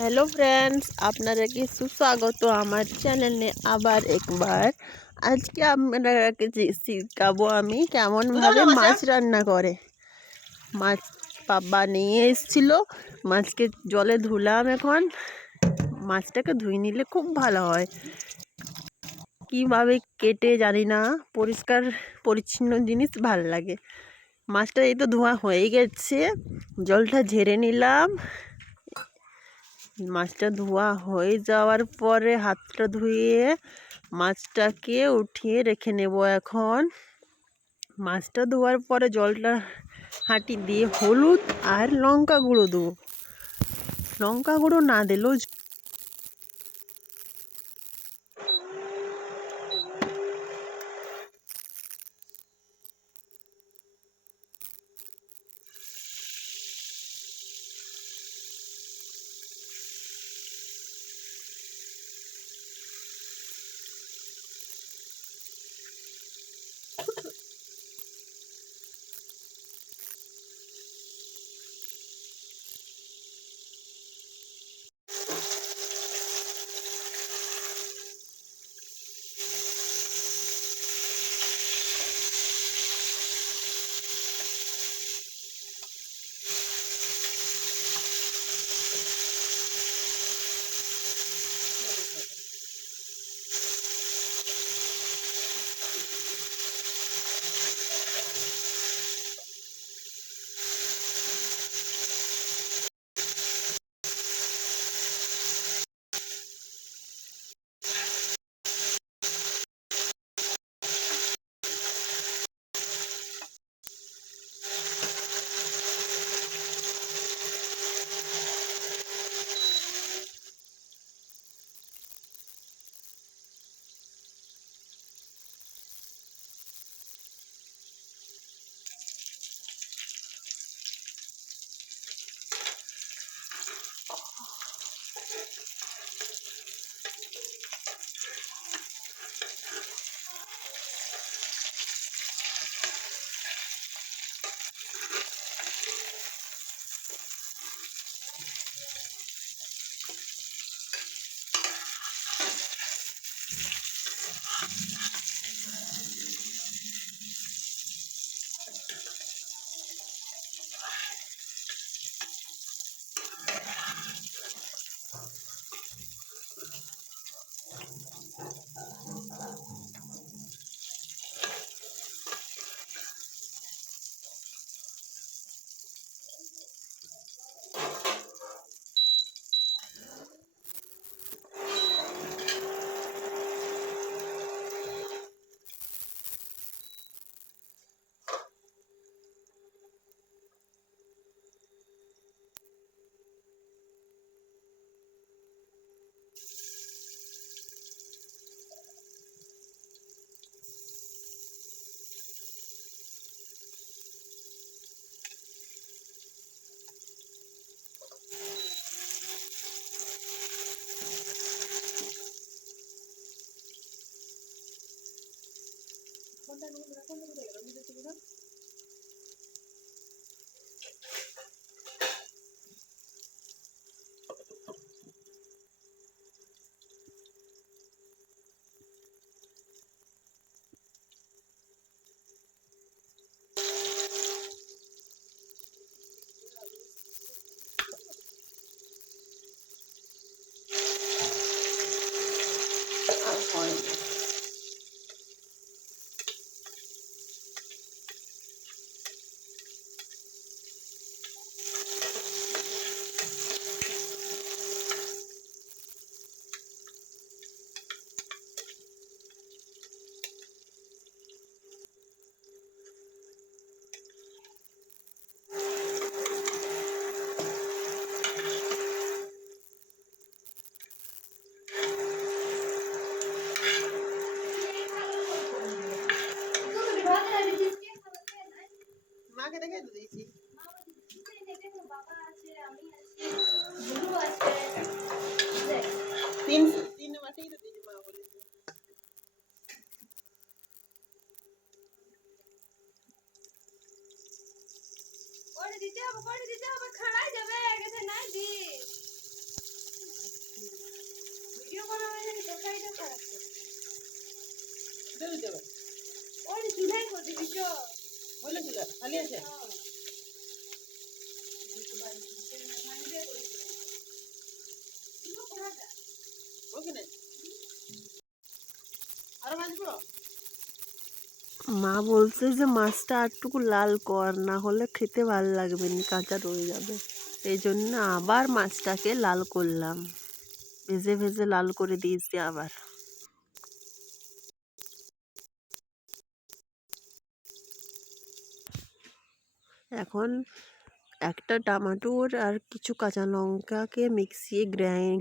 Hello friends, আপনাদেরকে সুস্বাগত আমার চ্যানেলে আবার একবার। আজকে আপনাদেরকে শিখাবো আমি কেমনভাবে মাছ রান্না করে। মাছ বাবা নিয়ে এসেছিল, মাছকে জলে ধুলাম। এখন মাছটাকে ধুয়ে নিলে খুব ভালো হয়। কীভাবে কেটে জানি না, পরিষ্কার পরিচ্ছন্ন জিনিস ভালো লাগে। মাছটা এই তো ধোয়া হয়ে গেছে, জলটা ঝেড়ে নিলাম। মাছটা ধোয়া হয়ে যাওয়ার পরে হাতটা ধুয়ে মাছটাকে উঠিয়ে রেখে নেব। এখন মাছটা ধোয়ার পরে জলটা হাঁটি দিয়ে হলুদ আর লঙ্কা গুঁড়ো দেবো। লঙ্কা গুঁড়ো না দিলেও মাকে দেখে তো দিয়েছি। তিন তিন মাসেই তো দিয়েছি, মা বলেছে। দিতে হবে খাড়াই যাবে গেছে নাই দি মা বলছে যে মাছটা আরটুকু লাল কর, না হলে খেতে ভালো লাগবে না, কাঁচা রয়ে যাবে। এই জন্য আবার মাছটাকে লাল করলাম, ভেজে ভেজে লাল করে দিয়েছি আবার। এখন একটা টমেটোর আর কিছু কাঁচা লঙ্কাকে মিক্সিয়ে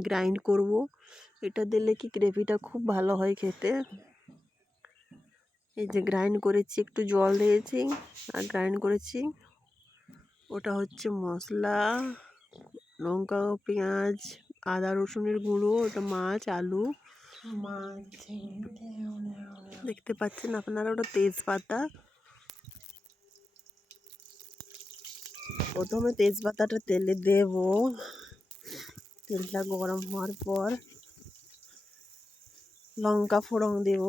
গ্রাইন্ড করব। এটা দিলে কি গ্রেভিটা খুব ভালো হয় খেতে। এই যে গ্রাইন্ড করেছি, একটু জল দিয়েছি আর গ্রাইন্ড করেছি। ওটা হচ্ছে মশলা, লঙ্কা, পেঁয়াজ, আদা রসুনের গুঁড়ো, ওটা মাছ, আলু, দেখতে পাচ্ছেন আপনারা, ওটা তেজপাতা। প্রথমে তেজপাতাটা তেলে দেব, তেলটা গরম হওয়ার পর লঙ্কা ফোড়ন দেব,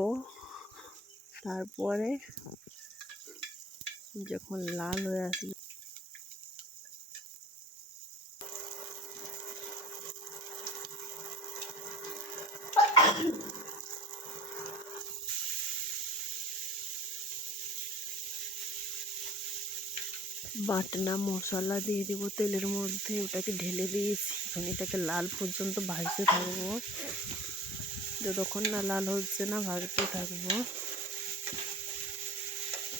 তারপরে যখন লাল হয়ে আসবে বাটনা মশলা দিয়ে দেবো তেলের মধ্যে, ওটাকে ঢেলে দিয়েছি। এখন এটাকে লাল পর্যন্ত ভাজতে থাকবো, যতক্ষণ না লাল হচ্ছে না ভাজতে থাকবো।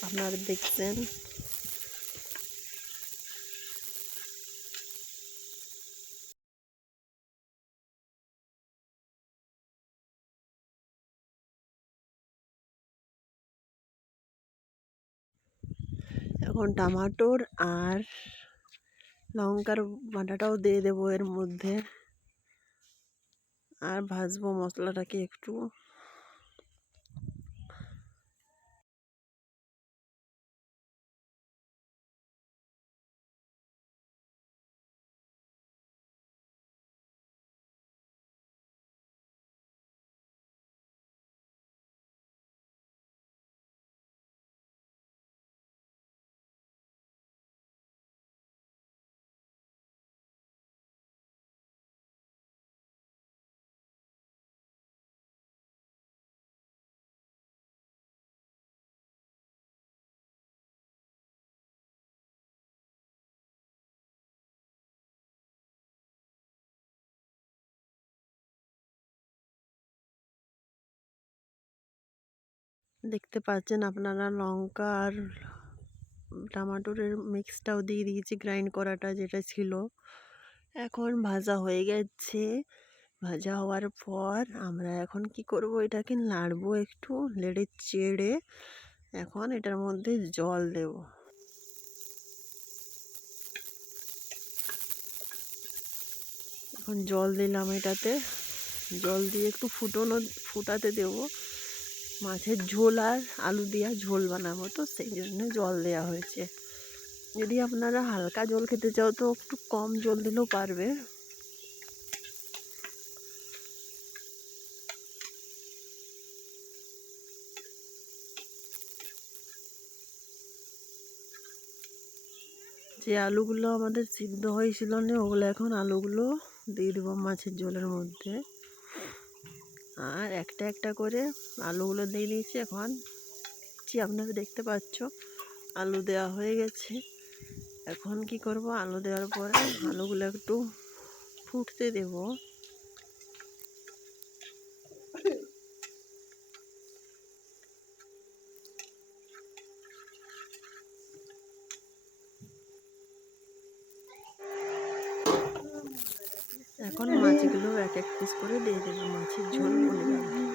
আপনারা দেখছেন এখন টমাটোর আর লঙ্কার বাটাটাও দিয়ে দেবো এর মধ্যে, আর ভাজবো মশলাটাকে একটু। দেখতে পাচ্ছেন আপনারা লঙ্কা আর টমাটোরের মিক্সটাও দিয়ে দিয়েছি, গ্রাইন্ড করাটা যেটা ছিল। এখন ভাজা হয়ে গেছে। ভাজা হওয়ার পর আমরা এখন কি করব, এটাকে নাড়বো একটু নেড়ে চেড়ে। এখন এটার মধ্যে জল দেব। এখন জল দিলাম এটাতে, জল দিয়ে একটু ফুটাতে দেব। মাছের ঝোল আর আলু দিয়া ঝোল বানাবো, তো সেই জন্য জল দেওয়া হয়েছে। যদি আপনারা হালকা জল খেতে চাও তো একটু কম জল দিলেও পারবে। যে আলুগুলো আমাদের সিদ্ধ হয়েছিল না, ওগুলো এখন আলুগুলো দিয়ে দেবো মাছের ঝোলের মধ্যে। আর একটা একটা করে আলুগুলো দিয়ে দিয়েছি। এখন আপনারা দেখতে পাচ্ছ আলু দেওয়া হয়ে গেছে। এখন কি করব, আলু দেওয়ার পরে আলুগুলো একটু ফুটতে দেব। এখন মাছগুলো এক এক পিস করে দিয়ে দেবো, মাছের ঝোল বলে যাবে।